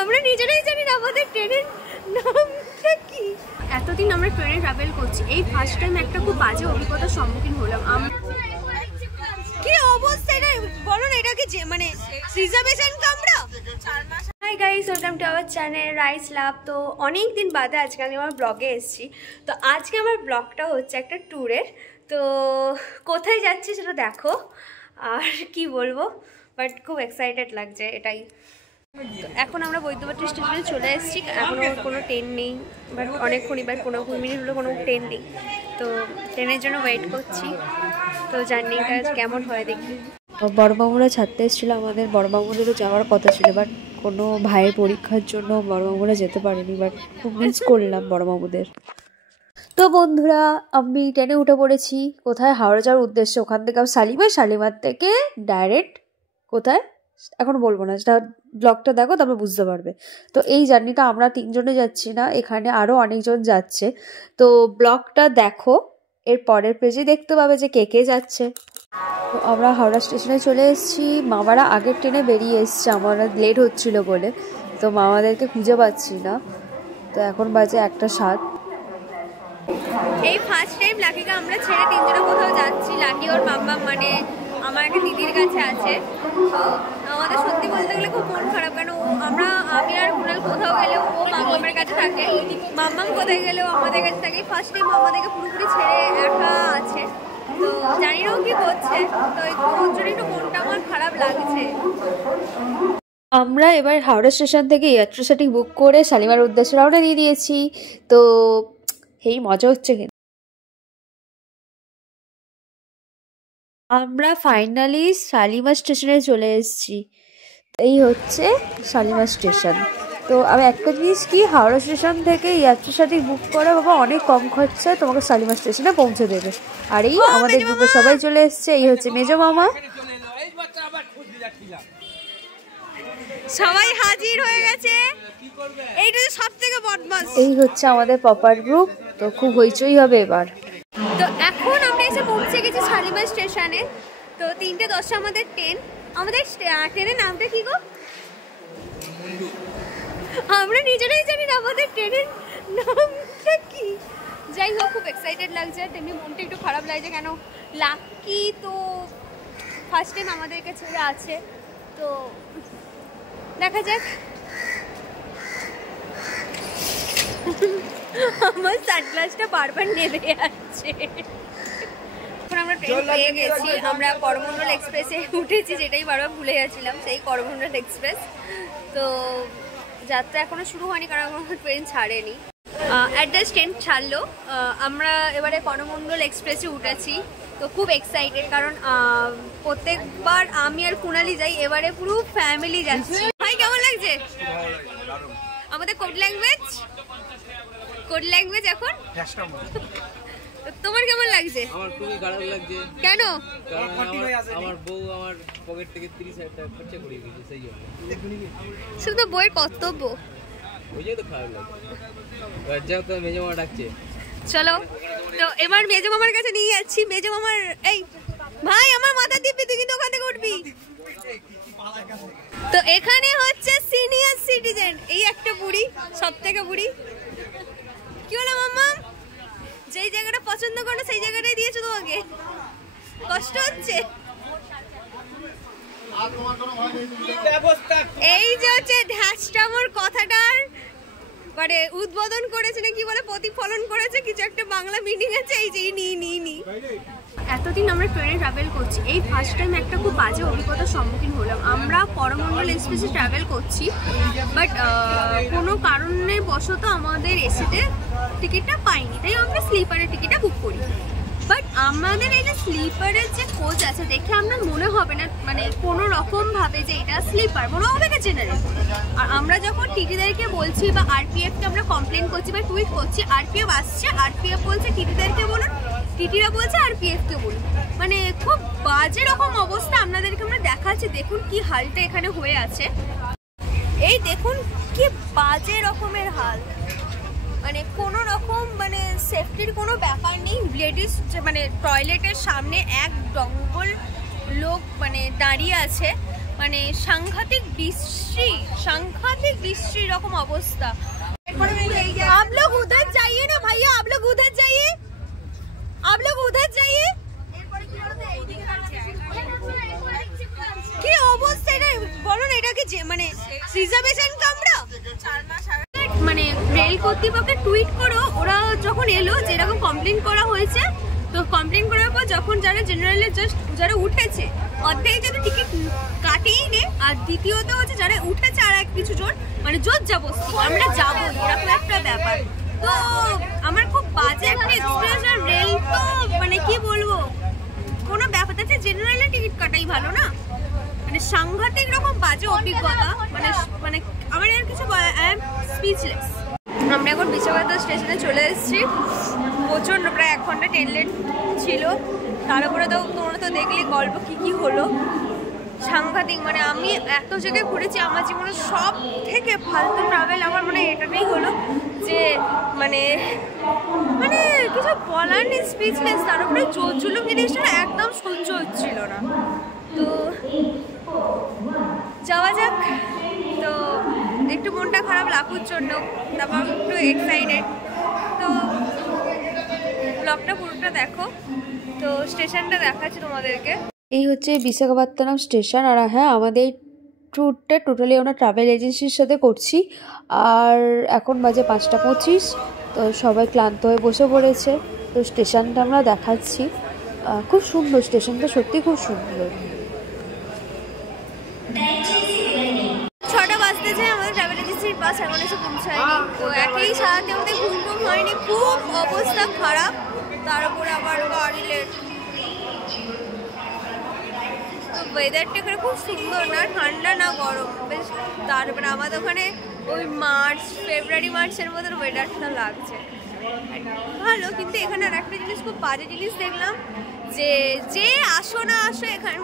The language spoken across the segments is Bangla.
আমরা নিজেরাই জানি না আমাদের ট্রেনের নামটা কি। এতদিন আমরা ট্রেনে ট্রাভেল করছি, এই ফার্স্ট টাইম একটা খুব বাজে অভিজ্ঞতার সম্মুখীন হলাম। কি অবস্থা এটা বলো না, এটা কি মানে রিজার্ভেশন কামরা? Hi guys, welcome to our channel rice love. তো অনেক দিন বাদে আজকে আমি আমার ব্লগে এসেছি। তো আজকে আমার ব্লগটা হচ্ছে একটা ট্যুরের। তো কোথায় যাচ্ছি সেটা দেখো, আর কি বলবো, বাট খুব এক্সাইটেড লাগছে এটাই। এখন আমরা বৈদ্যবাটী স্টেশনে চলে এসেছি, এখনও কোনো ট্রেন নেই, বাট অনেকক্ষণই, বাট 15 মিনিট হলো কোনো ট্রেন নেই। তো ট্রেনের জন্য ওয়েট করছি। তো জার্নিটা কেমন হয় দেখি। বড়মামুরা ছাড়তে এসেছিলো আমাদের, বড়মামুদেরও যাওয়ার কথা ছিল, বাট কোনো ভাইয়ের পরীক্ষার জন্য বড়মামুরা যেতে পারেনি, বাট খুব মিস করলাম বড়মামুদের। তো বন্ধুরা, আমি ট্রেনে উঠে পড়েছি। কোথায়? হাওড়া যাওয়ার উদ্দেশ্যে। ওখান থেকে শালিমার থেকে ডাইরেক্ট কোথায় এখন বলবো না, সেটা ব্লগটা দেখো তারপর বুঝতে পারবে। তো এই জার্নিটা আমরা 3 জনে যাচ্ছি না, এখানে আরও অনেকজন যাচ্ছে। তো ব্লগটা দেখো, এর পরের পেজে দেখতে পাবে যে কে কে যাচ্ছে। তো আমরা হাওড়া স্টেশনে চলে এসেছি। মামারা আগের ট্রেনে বেরিয়ে এসছে, আমার লেট হচ্ছিল বলে। তো মামাদেরকে খুঁজে পাচ্ছি না। তো এখন বাজে 1:07। এই ফার্স্ট টাইম লাকিকে আমরা ছেড়ে 3 জনে কোথাও যাচ্ছি। লাকি ওর মাম্মা মানে আমার একটা দিদির কাছে আছে। তো আমাদের সত্যি বলতে গেলে খুব মন খারাপ, কারণ আমি আর কুনাল কোথাও গেলেও ও মাম্মামের কাছে থাকে, মাম্মাম কোথায় গেলেও আমাদের কাছে থাকে। ফার্স্ট টাইম আমাদেরকে পুরোপুরি ছেড়ে একা আছে। তো জানি না ও কি করছে, তো ওর জন্য একটু মনটা আমার খারাপ লাগছে। আমরা এবার হাওড়া স্টেশন থেকে ইলেকট্রিসিটি বুক করে শালিমার উদ্দেশ্যে রওনা দিয়ে দিয়েছি। তো এই মজা হচ্ছে কিন্তু। আমরা ফাইনালি শালিমার স্টেশনে চলে এসেছি। এই হচ্ছে শালিমার স্টেশন। তো আমি একটা জিনিস কি, হাওড়া স্টেশন থেকে ইলেকট্রিসিটি বুক করা বাবা অনেক কম খরচায় তোমাকে শালিমার স্টেশনে পৌঁছে দেবে। আর এই আমাদের গ্রুপে সবাই চলে এসছে। এই হচ্ছে মেজো মামা, সবাই হাজির হয়ে গেছে। এইটা সবথেকে বদমাশ। এই হচ্ছে আমাদের পপার গ্রুপ। তো খুব হইচই হবে এবার। তো এখন আমরা এসে পৌঁছে গেছি শালিমার স্টেশনে। তো 3:10 আমাদের ট্রেন। আমাদের ট্রেনের নামটা কি গো? আমরা নিজেরাই জানি না আমাদের ট্রেনের নামটা কি। যাই হোক, খুব এক্সাইটেড লাগছে, তেমনি মনটা একটু খারাপ লাগছে। কেন লাকি তো ফার্স্ট টাইম আমাদেরকে ছেড়ে আছে। তো দেখা যাক। আমার সানগ্লাসটা বারবার নেমে যাচ্ছে। এখন আমরা ট্রেন পেয়ে গেছি। আমরা করমণ্ডল এক্সপ্রেসে উঠেছি, যেটাই বারবার ভুলে যাচ্ছিলাম, সেই করমণ্ডল এক্সপ্রেস। তো যাত্রা এখনো শুরু হয়নি, কারণ এখনো ট্রেন ছাড়েনি। অ্যাড্রেস ট্রেন ছাড়লো, আমরা এবারে করমণ্ডল এক্সপ্রেসে উঠেছি। তো খুব এক্সাইটেড, কারণ প্রত্যেকবার আমি আর কুনালি যাই, এবারে পুরো ফ্যামিলি যাচ্ছি। ভাই কেমন লাগছে? আমাদের কোড ল্যাঙ্গুয়েজ এখন। তোমার কেমন লাগছে? আমার খুবই খারাপ লাগছে। কেন? আমার বউ আমার পকেট থেকে 30,000 টাকা খরচা করে দিয়েছে, সেই জন্য। শুধু বইয়ের কর্তব্য, ওই জন্য তো খারাপ লাগছে। এবার যাও, তো মেজো মামা ডাকছে, চলো। তো এবার মেজো মামার কাছে নিয়ে যাচ্ছি। মেজো মামার এই ভাই আমার মাথা দিবি, তুই কিন্তু ওখান থেকে উঠবি। তো এখানে হচ্ছে সিনিয়র সিটিজেন, এই একটা বুড়ি, সব থেকে বুড়ি। কি হলো মাম্মা? যেই জায়গাটা পছন্দ করো সেই জায়গাটাই দিয়েছো তোমাকে, কষ্ট হচ্ছে? এই যে হচ্ছে ঢ্যাসটামোর কথাটার মানে উদ্বোধন করেছে না কি বলে, প্রতিফলন করেছে, কিছু একটা বাংলা মিনিং আছে। এই যে নি এতদিন আমরা ট্রেনে ট্রাভেল করছি, এই ফার্স্ট টাইম একটা খুব বাজে অভিজ্ঞতার সম্মুখীন হলাম। আমরা করমণ্ডল এক্সপ্রেসে ট্রাভেল করছি, বাট কোনো কারণে বশত আমাদের এসিতে টিকিটটা পাইনি, তাই আমরা স্লিপারের টিকিটটা বুক করি। বাট আমাদের এই যে স্লিপারের যে কোচ আছে দেখে আমরা মনে হবে না মানে কোনো রকমভাবে যে এটা স্লিপার, মনে হবে না জেনারেল। আর আমরা যখন টিটিদেরকে বলছি বা আরপিএফকে আমরা কমপ্লেন করছি বা টুইট করছি, আরপিএফ আসছে, আরপিএফ বলছে টিটিদেরকে বলুন, টিটিরা বলছে আরপিএফকে বলুন। মানে খুব বাজে রকম অবস্থা আপনাদেরকে আমরা দেখাচ্ছি। দেখুন কি হালটা এখানে হয়ে আছে, এই দেখুন কি বাজে রকমের হাল। মানে কোনো রকম মানে সেফটির কোনো ব্যাপার নেই। লেডিস মানে টয়লেটের সামনে এক দঙ্গল লোক মানে দাঁড়িয়ে আছে, মানে সাংঘাতিক বৃষ্টির রকম অবস্থা। आप लोग उधर जाइए ना भैया, आप लोग उधर जाइए, आप लोग उधर जाइए। কি অবস্থা এটা বলো না, এটা কি মানে রিজার্ভেশন কামরা? মানে রেল কর্তৃপক্ষকে টুইট করো, ওরা যখন এলো যেরকম কমপ্লেন করা হয়েছে, তো কমপ্লেন করার পর যখন যারা জেনারেলে জাস্ট যারা উঠেছে অর্ধেক যাদের টিকিট কাটেই নে, আর দ্বিতীয়ত হচ্ছে যারা উঠেছে আর এক কিছু জন মানে জোর জবরদস্তি আমরা যাবো এরকম একটা ব্যাপার। তো আমার খুব বাজে একটা এক্সপিরিয়েন্স। আর রেল তো মানে কি বলবো, কোনো ব্যাপার আছে জেনারেলে টিকিট কাটাই ভালো না, মানে সাংঘাতিক রকম বাজে অভিজ্ঞতা। মানে মানে আমার আর কিছু আই এম স্পিচলেস। আমরা এখন বিশাখাপত্তনম স্টেশনে চলে এসেছি। প্রচণ্ড প্রায় 1 ঘন্টা ট্রেন লেট ছিল, তার উপরে তো তোমরা তো দেখলে গল্প কি হলো, সাংঘাতিক। মানে আমি এত জায়গায় ঘুরেছি, আমার জীবনে সব থেকে ফালতু ট্রাভেল আমার মনে এটাতেই হলো যে মানে মানে কিছু বলার নেই, স্পিচলেস। তার উপরে জোরজুলুম জিনিসটা একদম সহ্য হচ্ছিল না। তো যাওয়া যাক। তো একটু মনটা খারাপ লাগুর জন্য, তারপর একটু এক্সাইটেড। তো ব্লগটা পুরোটা দেখো, তো স্টেশনটা দেখাচ্ছি তোমাদেরকে। এই হচ্ছে বিশাখাপত্তনম স্টেশন। আর হ্যাঁ, আমাদের ট্যুরটা টোটালি আমরা ট্রাভেল এজেন্সির সাথে করছি। আর এখন বাজে 5:25। তো সবাই ক্লান্ত হয়ে বসে পড়েছে। তো স্টেশনটা আমরা দেখাচ্ছি, খুব সুন্দর স্টেশনটা, সত্যি খুব সুন্দর। 6টা বাজতে যায়, আমাদের ট্রাভেল এজেন্সির বাস এখন এসে পৌঁছায়নি। তো একই সাথে আমাদের ঘুম হয়নি, খুব অবস্থা খারাপ, তার উপরে আবার গাড়ি লেট। তো ওয়েদারটা এখানে খুব সুন্দর, না ঠান্ডা না গরম, বেশ তারপরে আমাদের ওখানে ওই ফেব্রুয়ারি মার্চের মতন ওয়েদারটা লাগছে ভালো। কিন্তু এখানে আর একটা জিনিস, খুব বাজে জিনিস দেখলাম, যে আসো না আসো এখানে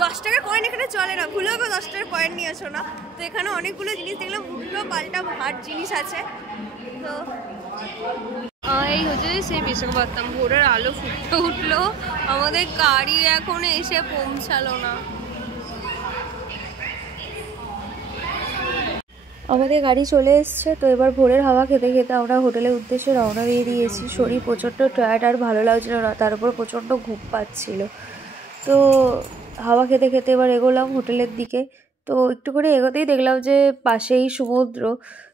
10 টাকার কয়েন এখানে চলে না, ভুলেও 10 টাকার কয়েন নিয়ে আসো না। তো এখানে অনেকগুলো জিনিস দেখলাম, উল্টো পাল্টা ভাট জিনিস আছে। তো এই হচ্ছে সেই বিশাখাপত্তনম, ভোরের আলো ফুটে উঠলো, আমাদের গাড়ি এখন এসে পৌঁছালো না। আমাদের গাড়ি চলে এসছে। তো এবার ভোরের হাওয়া খেতে খেতে আমরা হোটেলের উদ্দেশ্যে রওনা দিয়ে দিয়েছি। শরীর প্রচণ্ড টায়ার্ড, আর ভালো লাগছিল না, তার উপর প্রচণ্ড ঘুম পাচ্ছিল। তো হাওয়া খেতে খেতে এবার এগোলাম হোটেলের দিকে। তো একটু করে এগোতেই দেখলাম যে পাশেই সমুদ্র।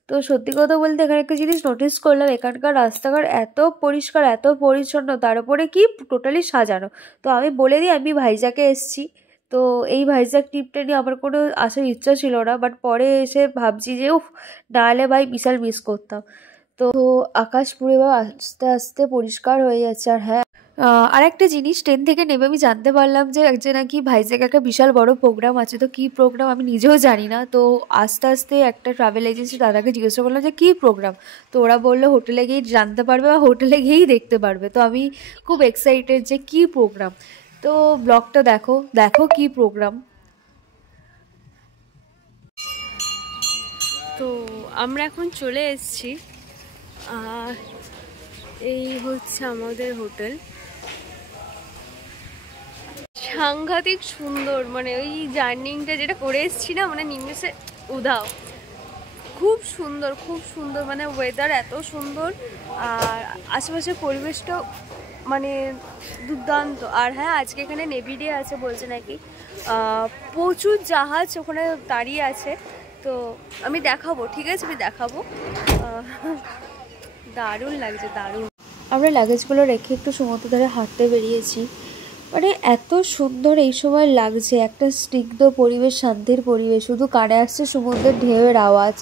তো সত্যি কথা বলতে এখানে একটা জিনিস নোটিস করলাম, এখানকার রাস্তাঘাট এত পরিষ্কার, এত পরিচ্ছন্ন, তার উপরে কি টোটালি সাজানো। তো আমি বলে দিই, আমি ভাইজ্যাগে এসেছি। তো এই ভাইজ্যাগ ট্রিপটা নিয়ে আমার কোনো আসার ইচ্ছা ছিল না, বাট পরে এসে ভাবছি যে উফ, নাহলে ভাই বিশাল মিস করতাম। তো আকাশ পুরো এবার আস্তে আস্তে পরিষ্কার হয়ে যাচ্ছে। আর হ্যাঁ, আর একটা জিনিস, ট্রেন থেকে নেমে আমি জানতে পারলাম যে নাকি ভাইজ্যাগে একটা বিশাল বড় প্রোগ্রাম আছে। তো কী প্রোগ্রাম আমি নিজেও জানি না। তো আস্তে আস্তে একটা ট্রাভেল এজেন্সি দাদাকে জিজ্ঞাসা করলাম যে কী প্রোগ্রাম। তো ওরা বললো হোটেলে গিয়েই জানতে পারবে বা হোটেলে গিয়েই দেখতে পারবে। তো আমি খুব এক্সাইটেড যে কী প্রোগ্রাম। তো ব্লগটা দেখো কি প্রোগ্রাম। তো আমরা এখন চলে এসেছি, আর এই হচ্ছে আমাদের হোটেল। সাংঘাতিক সুন্দর, মানে ওই জার্নিংটা যেটা করে এসেছি না, মানে নিমেষে উধাও। খুব সুন্দর, খুব সুন্দর, মানে ওয়েদার এত সুন্দর, আর আশেপাশের পরিবেশটাও মানে দুর্দান্ত। আর হ্যাঁ, আজকে এখানে নেভি ডে আছে বলছে নাকি, প্রচুর জাহাজ ওখানে দাঁড়িয়ে আছে। তো আমি দেখাবো, ঠিক আছে আমি দেখাবো। দারুণ লাগছে, দারুণ। আমরা লাগেজগুলো রেখে একটু সমুদ্র ধারে হাঁটতে বেরিয়েছি। মানে এত সুন্দর এই সময় লাগছে, একটা স্নিগ্ধ পরিবেশ, শান্তির পরিবেশ, শুধু কানে আসছে সমুদ্রের ঢেউয়ের আওয়াজ,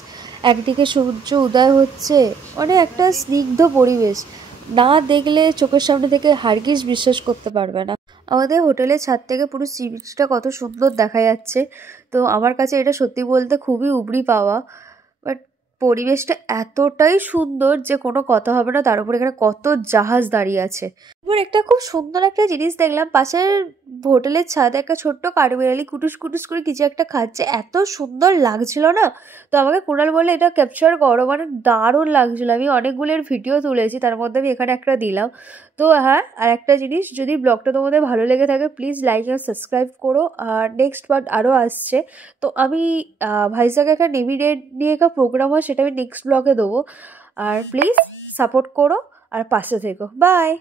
একদিকে সূর্য উদয় হচ্ছে, মানে একটা স্নিগ্ধ পরিবেশ, না দেখলে চোখের সামনে থেকে হারগিজ বিশ্বাস করতে পারবে না। আমাদের হোটেলের ছাদ থেকে পুরো সি বিচটা কত সুন্দর দেখা যাচ্ছে। তো আমার কাছে এটা সত্যি বলতে খুবই উপরি পাওয়া। বাট পরিবেশটা এতটাই সুন্দর যে কোনো কথা হবে না, তার উপর এখানে কত জাহাজ দাঁড়িয়ে আছে। এরপর একটা খুব সুন্দর একটা জিনিস দেখলাম, পাশের হোটেলের ছাদে একটা ছোট্ট কাঠবিড়ালি কুটুস কুটুস করে কিছু একটা খাচ্ছে, এত সুন্দর লাগছিল না। তো আমাকে কুণাল বলে এটা ক্যাপচার করো, মানে দারুণ লাগছিল। আমি অনেকগুলো ভিডিও তুলেছি, তার মধ্যে আমি এখানে একটা দিলাম। তো হ্যাঁ, আর একটা জিনিস, যদি ব্লগটা তোমাদের ভালো লেগে থাকে প্লিজ লাইক আর সাবস্ক্রাইব করো। আর নেক্সট পার্ট আরও আসছে। তো আমি ভাইজাগে একটা নেভি ডে নিয়ে একটা প্রোগ্রাম হয়, সেটা আমি নেক্সট ব্লগে দেবো। আর প্লিজ সাপোর্ট করো আর পাশে থেকো। বাই।